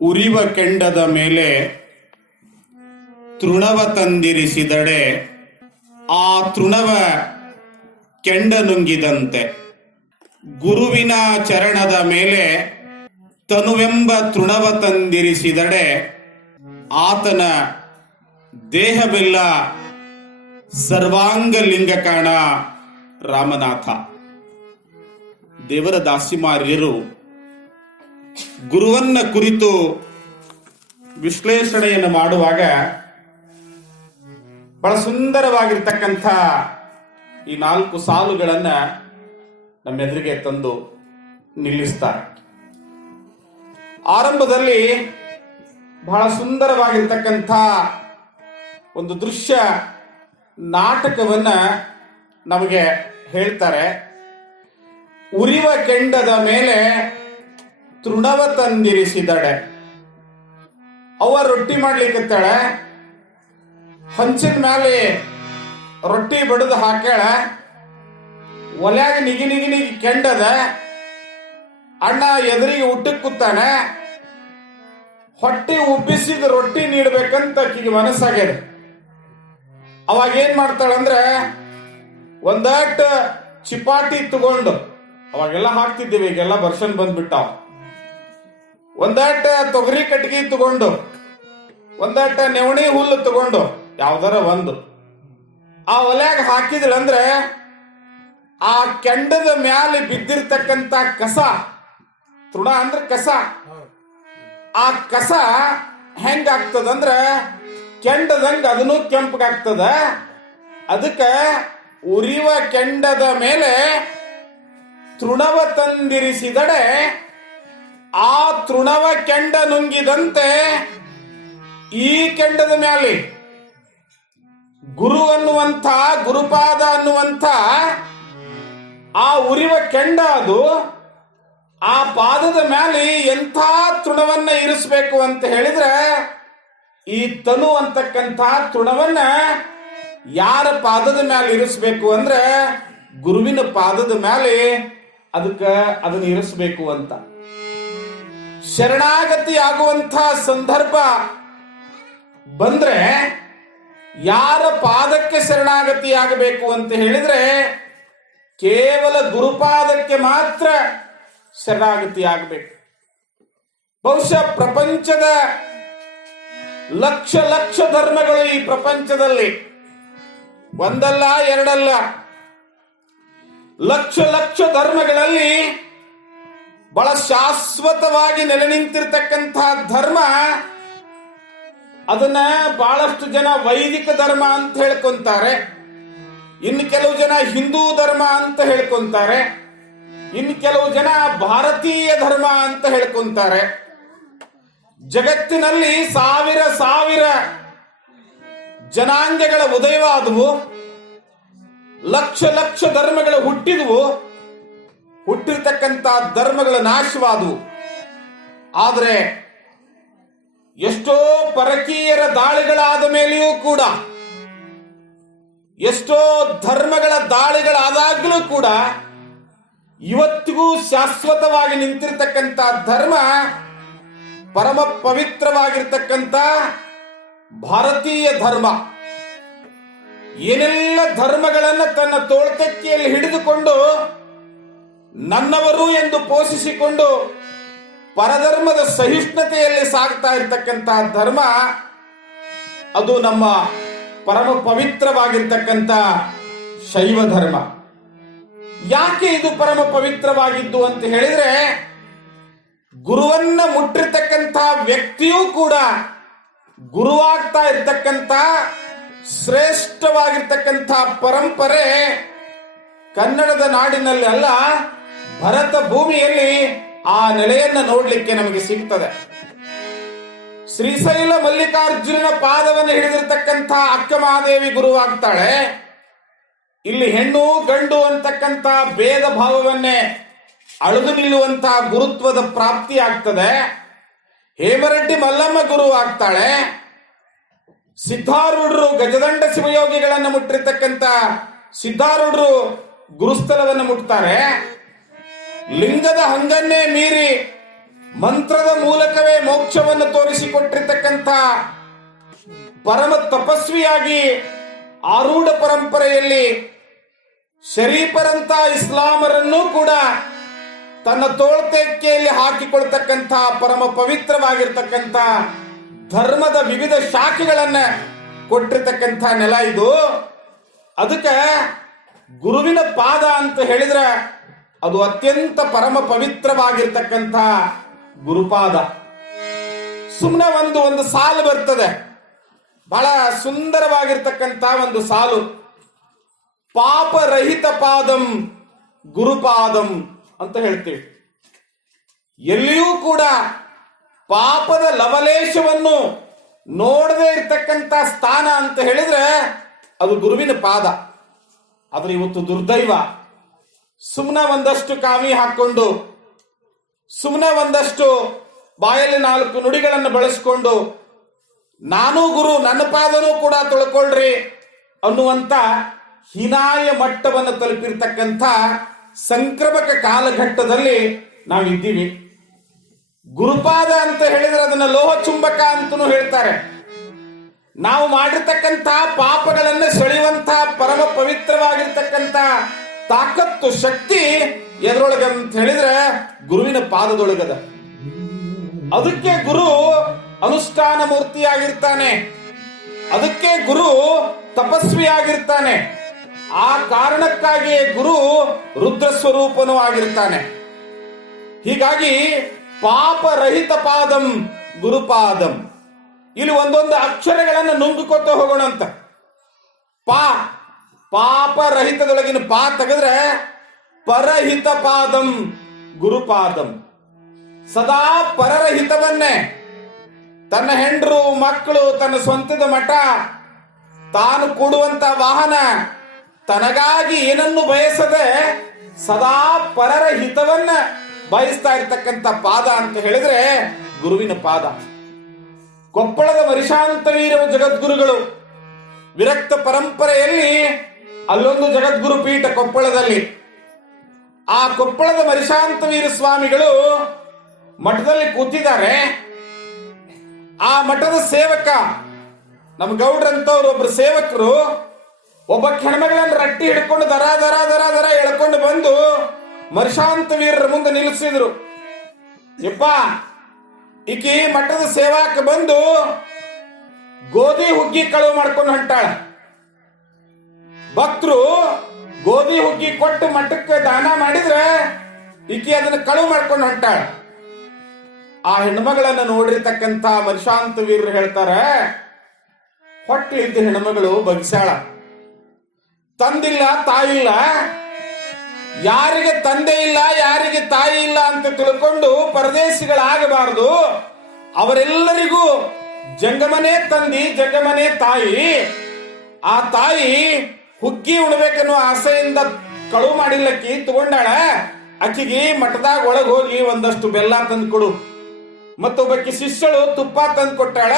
ಉರಿವ ಕೆಂಡದ ಮೇಲೆ ತೃಣವ ತಂದಿರಿಸಿದಡೆ, ಆ ತೃಣವ ಕೆಂಡ ನುಂಗಿದಂತೆ. ಗುರುವಿನ ಚರಣದ ಮೇಲೆ ತನುವೆಂಬ ತೃಣವ ತಂದಿರಿಸಿದಡೆ, ಆತನ ದೇಹವೆಲ್ಲ ಸರ್ವಾಂಗ ಲಿಂಗ ಕಾಣ ರಾಮನಾಥ. ದೇವರ ದಾಸಿಮಾರ್ಯರು ಗುರುವನ್ನ ಕುರಿತು ವಿಶ್ಲೇಷಣೆಯನ್ನು ಮಾಡುವಾಗ ಬಹಳ ಸುಂದರವಾಗಿರ್ತಕ್ಕಂಥ ಈ ನಾಲ್ಕು ಸಾಲುಗಳನ್ನ ನಮ್ಮೆದುರಿಗೆ ತಂದು ನಿಲ್ಲಿಸ್ತಾರೆ. ಆರಂಭದಲ್ಲಿ ಬಹಳ ಸುಂದರವಾಗಿರ್ತಕ್ಕಂಥ ಒಂದು ದೃಶ್ಯ ನಾಟಕವನ್ನ ನಮಗೆ ಹೇಳ್ತಾರೆ. ಉರಿವ ಕೆಂಡದ ಮೇಲೆ ತೃಣವ ತಂದಿರಿಸಿದಳೆ. ಅವ ರೊಟ್ಟಿ ಮಾಡ್ಲಿಕ್ಕತ್ತಾಳೆ. ಹಂಚಿನ ಮೇಲೆ ರೊಟ್ಟಿ ಬಡದು ಹಾಕ್ಯಾಳ. ಒಲ್ಯಾಗ ನಿಗಿ ನಿಗಿ ನಿಗಿ ಕೆಂಡದ. ಅಣ್ಣ ಎದುರಿಗೆ ಊಟಕ್ಕೆ ಕೂತಾನೆ. ಹೊಟ್ಟೆ ಉಬ್ಬಿಸಿದ ರೊಟ್ಟಿ ನೀಡ್ಬೇಕಂತ ಆಕಿಗೆ ಮನಸ್ಸಾಗ್ಯದ. ಅವಾಗ ಏನ್ ಮಾಡ್ತಾಳಂದ್ರೆ ಒಂದಟ್ ಚಿಪಾಟಿ ತಗೊಂಡು, ಅವಾಗೆಲ್ಲ ಹಾಕ್ತಿದ್ದೀವಿ, ಈಗೆಲ್ಲ ಬರ್ಷನ್ ಬಂದ್ಬಿಟ್ಟಾವ. ಒಂದಟ್ ತೊಗರಿ ಕಟ್ಗಿ ತಗೊಂಡು ಒಂದಾಟ ನೆವಣಿ ಹುಲ್ಲು ತಗೊಂಡು, ಯಾವ್ದಾರ ಒಂದು. ಆ ಒಲ್ಯಾಗ ಹಾಕಿದ್ರಂದ್ರೆ ಆ ಕೆಂಡದ ಮ್ಯಾಲೆ ಬಿದ್ದಿರ್ತಕ್ಕಂತ ಕಸ, ತೃಣ ಅಂದ್ರೆ ಕಸ, ಆ ಕಸ ಹೆಂಗಾಗ್ತದಂದ್ರೆ ಕೆಂಡದಂಗ ಅದನ್ನು ಕೆಂಪಗಾಗ್ತದ. ಅದಕ್ಕೆ ಉರಿವ ಕೆಂಡದ ಮೇಲೆ ತೃಣವ ತಂದಿರಿಸಿದಡೆ ಆ ತೃಣವ ಕೆಂಡ ನುಂಗಿದಂತೆ ಈ ಕೆಂಡದ ಮ್ಯಾಲೆ ಗುರು ಅನ್ನುವಂಥ, ಗುರುಪಾದ ಅನ್ನುವಂಥ ಆ ಉರಿವ ಕೆಂಡ ಅದು ಆ ಪಾದದ ಮೇಲೆ ಎಂಥ ತೃಣವನ್ನ ಇರಿಸ್ಬೇಕು ಅಂತ ಹೇಳಿದ್ರೆ ಈ ತನು ಅಂತಕ್ಕಂಥ ತೃಣವನ್ನ ಯಾರ ಪಾದದ ಮೇಲೆ ಇರಿಸ್ಬೇಕು ಅಂದ್ರೆ ಗುರುವಿನ ಪಾದದ ಮೇಲೆ ಅದಕ್ಕೆ ಅದನ್ನ ಇರಿಸ್ಬೇಕು ಅಂತ. ಶರಣಾಗತಿ ಆಗುವಂತಹ ಸಂದರ್ಭ ಬಂದ್ರೆ ಯಾರ ಪಾದಕ್ಕೆ ಶರಣಾಗತಿ ಆಗಬೇಕು ಅಂತ ಹೇಳಿದ್ರೆ ಕೇವಲ ಗುರುಪಾದಕ್ಕೆ ಮಾತ್ರ ಶರಣಾಗತಿ ಆಗಬೇಕು ಬಹುಶಃ ಪ್ರಪಂಚದ ಲಕ್ಷ ಲಕ್ಷ ಧರ್ಮಗಳು ಈ ಪ್ರಪಂಚದಲ್ಲಿ. ಒಂದಲ್ಲ ಎರಡಲ್ಲ. ಲಕ್ಷ ಲಕ್ಷ ಧರ್ಮಗಳಲ್ಲಿ ಬಹಳ ಶಾಶ್ವತವಾಗಿ ನೆಲೆ ನಿಂತಿರ್ತಕ್ಕಂತಹ ಧರ್ಮ, ಅದನ್ನ ಬಹಳಷ್ಟು ಜನ ವೈದಿಕ ಧರ್ಮ ಅಂತ ಹೇಳ್ಕೊಂತಾರೆ. ಇನ್ನು ಕೆಲವು ಜನ ಹಿಂದೂ ಧರ್ಮ ಅಂತ ಹೇಳ್ಕೊಂತಾರೆ. ಇನ್ನು ಕೆಲವು ಜನ ಭಾರತೀಯ ಧರ್ಮ ಅಂತ ಹೇಳ್ಕೊಂತಾರೆ. ಜಗತ್ತಿನಲ್ಲಿ ಸಾವಿರ ಸಾವಿರ ಜನಾಂಗಗಳ ಉದಯವಾದವು. ಲಕ್ಷ ಲಕ್ಷ ಧರ್ಮಗಳು ಹುಟ್ಟಿದವು. ಹುಟ್ಟಿರ್ತಕ್ಕಂಥ ಧರ್ಮಗಳ ನಾಶವಾದವು ಆದರೆ ಎಷ್ಟೋ ಪರಕೀಯರ ದಾಳಿಗಳಾದ ಮೇಲೆಯೂ ಕೂಡ, ಎಷ್ಟೋ ಧರ್ಮಗಳ ದಾಳಿಗಳಾದಾಗಲೂ ಕೂಡ ಇವತ್ತಿಗೂ ಶಾಶ್ವತವಾಗಿ ನಿಂತಿರ್ತಕ್ಕಂಥ ಧರ್ಮ ಪರಮ ಪವಿತ್ರವಾಗಿರ್ತಕ್ಕಂಥ ಭಾರತೀಯ ಧರ್ಮ. ಏನೆಲ್ಲ ಧರ್ಮಗಳನ್ನು ತನ್ನ ತೋಳ್ತಕ್ಕಿಯಲ್ಲಿ ಹಿಡಿದುಕೊಂಡು ನನ್ನವರು ಎಂದು ಪೋಷಿಸಿಕೊಂಡು ಪರಧರ್ಮದ ಸಹಿಷ್ಣುತೆಯಲ್ಲಿ ಸಾಗ್ತಾ ಇರ್ತಕ್ಕಂತಹ ಧರ್ಮ, ಅದು ನಮ್ಮ ಪರಮ ಪವಿತ್ರವಾಗಿರ್ತಕ್ಕಂಥ ಶೈವ ಧರ್ಮ. ಯಾಕೆ ಇದು ಪರಮ ಪವಿತ್ರವಾಗಿದ್ದು ಅಂತ ಹೇಳಿದ್ರೆ, ಗುರುವನ್ನ ಮುಟ್ಟಿರ್ತಕ್ಕಂಥ ವ್ಯಕ್ತಿಯೂ ಕೂಡ ಗುರುವಾಗ್ತಾ ಇರ್ತಕ್ಕಂಥ ಶ್ರೇಷ್ಠವಾಗಿರ್ತಕ್ಕಂಥ ಪರಂಪರೆ ಕನ್ನಡದ ನಾಡಿನಲ್ಲಿ ಅಲ್ಲ ಭರತ ಭೂಮಿಯಲ್ಲಿ ಆ ನೆಲೆಯನ್ನ ನೋಡ್ಲಿಕ್ಕೆ ನಮಗೆ ಸಿಗ್ತದೆ. ಶ್ರೀಶೈಲ ಮಲ್ಲಿಕಾರ್ಜುನನ ಪಾದವನ್ನು ಹಿಡಿದಿರ್ತಕ್ಕಂಥ ಅಕ್ಕ ಮಹಾದೇವಿ ಗುರುವಾಗ್ತಾಳೆ. ಇಲ್ಲಿ ಹೆಣ್ಣು, ಗಂಡು ಅಂತಕ್ಕಂಥ ಭೇದ ಭಾವವನ್ನೇ ಅಳಿದು ನಿಲ್ಲುವಂತಹ ಗುರುತ್ವದ ಪ್ರಾಪ್ತಿ ಆಗ್ತದೆ ಹೇಮರೆಡ್ಡಿ ಮಲ್ಲಮ್ಮ ಗುರು ಆಗ್ತಾಳೆ ಸಿದ್ಧಾರೂಢರು ಗಜದಂಡ ಶಿವಯೋಗಿಗಳನ್ನು ಮುಟ್ಟಿರ್ತಕ್ಕಂಥ ಸಿದ್ಧಾರೂಢರು ಗುರುಸ್ಥಳವನ್ನು ಮುಟ್ತಾರೆ. ಲಿಂಗದ ಹಂಗನ್ನೇ ಮೀರಿ ಮಂತ್ರದ ಮೂಲಕವೇ ಮೋಕ್ಷವನ್ನು ತೋರಿಸಿಕೊಟ್ಟಿರ್ತಕ್ಕಂಥ ಪರಮ ತಪಸ್ವಿಯಾಗಿ ಆರೂಢ ಪರಂಪರೆಯಲ್ಲಿ ಶರೀಫರಂತ ಇಸ್ಲಾಮರನ್ನೂ ಕೂಡ ತನ್ನ ತೋಳ್ತೆಕ್ಕೆಯಲ್ಲಿ ಹಾಕಿಕೊಳ್ತಕ್ಕಂಥ ಪರಮ ಪವಿತ್ರವಾಗಿರ್ತಕ್ಕಂಥ ಧರ್ಮದ ವಿವಿಧ ಶಾಖೆಗಳನ್ನ ಕೊಟ್ಟಿರ್ತಕ್ಕಂಥ ನೆಲ ಇದು. ಅದಕ್ಕೆ ಗುರುವಿನ ಪಾದ ಅಂತ ಹೇಳಿದ್ರೆ ಅದು ಅತ್ಯಂತ ಪರಮ ಪವಿತ್ರವಾಗಿರ್ತಕ್ಕಂಥ ಗುರುಪಾದ. ಸುಮ್ಮನೆ ಒಂದು ಒಂದು ಸಾಲು ಬರ್ತದೆ. ಬಹಳ ಸುಂದರವಾಗಿರ್ತಕ್ಕಂಥ ಒಂದು ಸಾಲು. ಪಾಪರಹಿತ ಪಾದಂ ಗುರುಪಾದಂ ಅಂತ ಹೇಳ್ತೀವಿ. ಎಲ್ಲಿಯೂ ಕೂಡ ಪಾಪದ ಲವಲೇಶವನ್ನು ನೋಡದೆ ಇರ್ತಕ್ಕಂಥ ಸ್ಥಾನ ಅಂತ ಹೇಳಿದ್ರೆ ಅದು ಗುರುವಿನ ಪಾದ. ಆದ್ರೆ ಇವತ್ತು ದುರ್ದೈವ. ಸುಮ್ಮನೆ ಒಂದಷ್ಟು ಕಾವಿ ಹಾಕೊಂಡು ಸುಮ್ಮನೆ ಒಂದಷ್ಟು ಬಾಯಲ್ಲಿ ನಾಲ್ಕು ನುಡಿಗಳನ್ನು ಬಳಸಿಕೊಂಡು, ನಾನು ಗುರು, ನನ್ನ ಪಾದನೂ ಕೂಡ ತೊಳ್ಕೊಳ್ರಿ ಅನ್ನುವಂತ ಹೀನಾಯ ಮಟ್ಟವನ್ನು ತಲುಪಿರ್ತಕ್ಕಂಥ ಸಂಕ್ರಮಕ ಕಾಲಘಟ್ಟದಲ್ಲಿ ನಾವಿದ್ದೀವಿ. ಗುರುಪಾದ ಅಂತ ಹೇಳಿದ್ರೆ ಅದನ್ನ ಲೋಹ ಚುಂಬಕ ಅಂತನೂ ಹೇಳ್ತಾರೆ. ನಾವು ಮಾಡಿರ್ತಕ್ಕಂಥ ಪಾಪಗಳನ್ನು ಸೆಳೆಯುವಂತಹ ಪರಮ ಪವಿತ್ರವಾಗಿರ್ತಕ್ಕಂಥ ತಾಕತ್ತು, ಶಕ್ತಿ ಎದ್ರೊಳಗೆ ಅಂತ ಹೇಳಿದ್ರೆ ಗುರುವಿನ ಪಾದದೊಳಗದ. ಅದಕ್ಕೆ ಗುರು ಅನುಷ್ಠಾನ ಮೂರ್ತಿಯಾಗಿರ್ತಾನೆ. ಅದಕ್ಕೆ ಗುರು ತಪಸ್ವಿಯಾಗಿರ್ತಾನೆ. ಆ ಕಾರಣಕ್ಕಾಗಿಯೇ ಗುರು ರುದ್ರ ಸ್ವರೂಪನೂ ಆಗಿರ್ತಾನೆ. ಹೀಗಾಗಿ ಪಾಪರಹಿತ ಪಾದಂ ಗುರುಪಾದಂ. ಇಲ್ಲಿ ಒಂದೊಂದು ಅಕ್ಷರಗಳನ್ನು ನುಂಗಿಕೊತ ಹೋಗೋಣ ಅಂತ ಪಾ ಪಾಪರಹಿತದೊಳಗಿನ ಪಾ ತೆಗೆದ್ರೆ ಪರಹಿತ ಪಾದಂ ಗುರುಪಾದಂ. ಸದಾ ಪರರಹಿತವನ್ನೇ. ತನ್ನ ಹೆಂಡರು, ಮಕ್ಕಳು, ತನ್ನ ಸ್ವಂತದ ಮಠ, ತಾನು ಕೂಡುವಂತ ವಾಹನ, ತನಗಾಗಿ ಏನನ್ನು ಬಯಸದೆ ಸದಾ ಪರರ ಹಿತವನ್ನ ಬಯಸ್ತಾ ಇರ್ತಕ್ಕಂಥ ಪಾದ ಅಂತ ಹೇಳಿದ್ರೆ ಗುರುವಿನ ಪಾದ. ಕೊಪ್ಪಳದ ವರಿಶಾಂತವೀರ ಜಗದ್ಗುರುಗಳು ವಿರಕ್ತ ಪರಂಪರೆಯಲ್ಲಿ ಅಲ್ಲೊಂದು ಜಗದ್ಗುರು ಪೀಠ ಕೊಪ್ಪಳದಲ್ಲಿ. ಆ ಕೊಪ್ಪಳದ ಮರಿಶಾಂತವೀರ ಸ್ವಾಮಿಗಳು ಮಠದಲ್ಲಿ ಕೂತಿದ್ದಾರೆ. ಆ ಮಠದ ಸೇವಕ, ನಮ್ಮ ಗೌಡ್ರಂತವ್ರು ಒಬ್ರು ಸೇವಕರು, ಒಬ್ಬ ಹೆಣ್ಮಗಳನ್ನ ರಟ್ಟಿ ಹಿಡ್ಕೊಂಡು ದರ ದರ ದರ ದರ ಎಳ್ಕೊಂಡು ಬಂದು ಮರಿಶಾಂತ ವೀರರ ಮುಂದೆ ನಿಲ್ಲಿಸಿದ್ರು. ಯಪ್ಪ, ಈಕಿ ಮಠದ ಸೇವಾಕ ಬಂದು ಗೋಧಿ ಹುಗ್ಗಿ ಕಳುವು ಮಾಡ್ಕೊಂಡು ಹೊಂಟಾಳ. ಭಕ್ತರು ಗೋಧಿ ಹುಗ್ಗಿ ಕೊಟ್ಟು ಮಠಕ್ಕೆ ದಾನ ಮಾಡಿದ್ರೆ ಈಕೆ ಅದನ್ನ ಕಳುವು ಮಾಡ್ಕೊಂಡು ಹೊಂಟಾಳ. ಆ ಹೆಣ್ಮಗಳನ್ನ ನೋಡಿರ್ತಕ್ಕಂತ ಮನುಷಾಂತ ವೀರರು ಹೇಳ್ತಾರೆ, ಹೊಟ್ಟಲಿದ್ದ ಹೆಣ್ಮಗಳು ಬಗ್ಸಾಳ ತಂದಿಲ್ಲ, ತಾಯಿಲ್ಲ. ಯಾರಿಗೆ ತಂದೆ ಇಲ್ಲ, ಯಾರಿಗೆ ತಾಯಿ ಇಲ್ಲ ಅಂತ ತಿಳ್ಕೊಂಡು ಪರದೇಶಿಗಳಾಗಬಾರದು. ಅವರೆಲ್ಲರಿಗೂ ಜಂಗಮನೇ ತಂದಿ, ಜಂಗಮನೇ ತಾಯಿ. ಆ ತಾಯಿ ಹುಗ್ಗಿ ಉಣ್ಬೇಕನ್ನೋ ಆಸೆಯಿಂದ ಕಳುವು ಮಾಡಿಲ್ಲಕ್ಕಿ ತಗೊಂಡಾಳ ಆಕಿಗೆ ಮಠದಾಗ ಒಳಗ್ ಹೋಗಿ ಒಂದಷ್ಟು ಬೆಲ್ಲ ತಂದು ಕೊಡು. ಮತ್ತೊಬ್ಬಕ್ಕೆ ಶಿಷ್ಯಳು ತುಪ್ಪ ತಂದು ಕೊಟ್ಟಾಳ,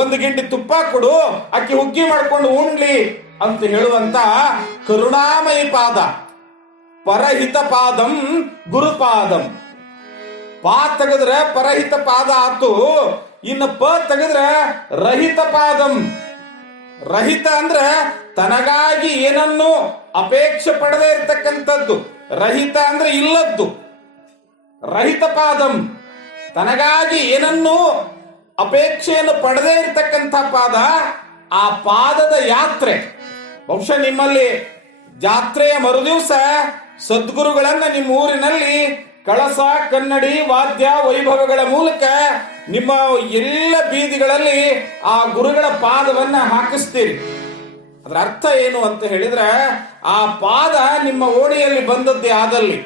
ಒಂದು ಗಿಂಡಿ ತುಪ್ಪ ಕೊಡು, ಅಕ್ಕಿ ಹುಗ್ಗಿ ಮಾಡ್ಕೊಂಡು ಉಣ್ಲಿ ಅಂತ ಹೇಳುವಂತ ಕರುಣಾಮಯಿ ಪಾದ. ಪರಹಿತ ಪಾದಂ ಗುರುಪಾದಂ. ಪಾ ತೆಗೆದ್ರೆ ಪರಹಿತ ಪಾದ ಆತು, ಇನ್ನು ಪ ತೆಗೆದ್ರೆ ರಹಿತ ಪಾದಂ. ರಹಿತ ಅಂದ್ರೆ ತನಗಾಗಿ ಏನನ್ನು ಅಪೇಕ್ಷೆ ಪಡದೇ ಇರ್ತಕ್ಕಂಥದ್ದು. ರಹಿತ ಅಂದ್ರೆ ಇಲ್ಲದ್ದು. ರಹಿತ ಪಾದಂ. ತನಗಾಗಿ ಏನನ್ನು ಅಪೇಕ್ಷೆಯನ್ನು ಪಡದೇ ಇರತಕ್ಕಂಥ ಪಾದ ಆ ಪಾದದ ಯಾತ್ರೆ. ಬಹುಶಃ ನಿಮ್ಮಲ್ಲಿ ಜಾತ್ರೆಯ ಮರುದಿವಸ ಸದ್ಗುರುಗಳನ್ನ ನಿಮ್ಮ ಊರಿನಲ್ಲಿ ಕಳಸ, ಕನ್ನಡಿ, ವಾದ್ಯ, ವೈಭವಗಳ ಮೂಲಕ ನಿಮ್ಮ ಎಲ್ಲ ಬೀದಿಗಳಲ್ಲಿ ಆ ಗುರುಗಳ ಪಾದವನ್ನ ಹಾಕಿಸ್ತೀರಿ. ಅದರ ಅರ್ಥ ಏನು ಅಂತ ಹೇಳಿದ್ರೆ, ಆ ಪಾದ ನಿಮ್ಮ ಓಣಿಯಲ್ಲಿ ಬಂದದ್ದೇ ಆದಲ್ಲಿ,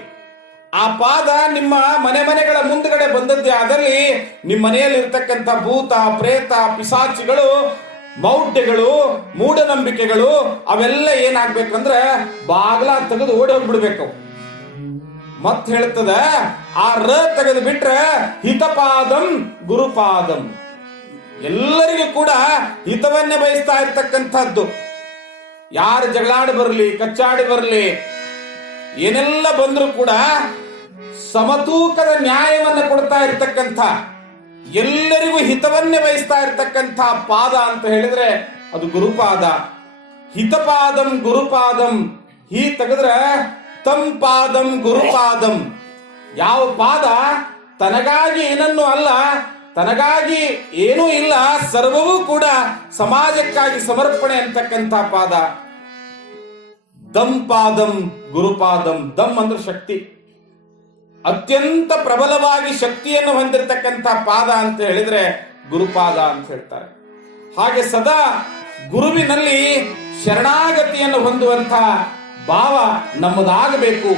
ಆ ಪಾದ ನಿಮ್ಮ ಮನೆ ಮನೆಗಳ ಮುಂದ್ಗಡೆ ಬಂದದ್ದೇ ಆದಲ್ಲಿ ನಿಮ್ಮ ಮನೆಯಲ್ಲಿ ಇರ್ತಕ್ಕಂಥ ಭೂತ, ಪ್ರೇತ, ಪಿಸಾಚಿಗಳು, ಮೌಢ್ಯಗಳು, ಮೂಢನಂಬಿಕೆಗಳು, ಅವೆಲ್ಲ ಏನಾಗ್ಬೇಕಂದ್ರೆ ಬಾಗ್ಲ ತೆಗೆದು ಓಡಿ ಹೋಗ್ಬಿಡ್ಬೇಕು. ಮತ್ ಹೇಳ್ತದ, ಆ ರ ತೆಗೆದು ಬಿಟ್ರೆ ಹಿತಪಾದಂ ಗುರುಪಾದಂ. ಎಲ್ಲರಿಗೂ ಕೂಡ ಹಿತವನ್ನೇ ಬಯಸ್ತಾ ಇರ್ತಕ್ಕಂಥದ್ದು. ಯಾರು ಜಗಳಾಡಿ ಬರಲಿ, ಕಚ್ಚಾಡಿ ಬರಲಿ, ಏನೆಲ್ಲ ಬಂದರೂ ಕೂಡ ಸಮತೂಕದ ನ್ಯಾಯವನ್ನು ಕೊಡ್ತಾ ಇರ್ತಕ್ಕಂಥ, ಎಲ್ಲರಿಗೂ ಹಿತವನ್ನೇ ಬಯಸ್ತಾ ಇರ್ತಕ್ಕಂಥ ಪಾದ ಅಂತ ಹೇಳಿದ್ರೆ ಅದು ಗುರುಪಾದ. ಹಿತಪಾದಂ ಗುರುಪಾದಂ. ಹೀ ತೆಗೆದ್ರ ತಂ ಪಾದಂ ಗುರುಪಾದಂ ಯಾವ ಪಾದ? ತನಗಾಗಿ ಏನನ್ನು ಅಲ್ಲ, ತನಗಾಗಿ ಏನೂ ಇಲ್ಲ, ಸರ್ವವೂ ಕೂಡ ಸಮಾಜಕ್ಕಾಗಿ ಸಮರ್ಪಣೆ ಅಂತಕ್ಕಂಥ ಪಾದ. ದಂಪಾದಂ ಪಾದಂ ಗುರುಪಾದಂ ದಮ್ ಅಂದ್ರೆ ಶಕ್ತಿ. ಅತ್ಯಂತ ಪ್ರಬಲವಾಗಿ ಶಕ್ತಿಯನ್ನು ಹೊಂದಿರತಕ್ಕಂಥ ಪಾದ ಅಂತ ಹೇಳಿದ್ರೆ ಗುರುಪಾದ ಅಂತ ಹೇಳ್ತಾರೆ. ಹಾಗೆ ಸದಾ ಗುರುವಿನಲ್ಲಿ ಶರಣಾಗತಿಯನ್ನು ಹೊಂದುವಂತ ಭಾವ ನಮ್ಮದಾಗಬೇಕು.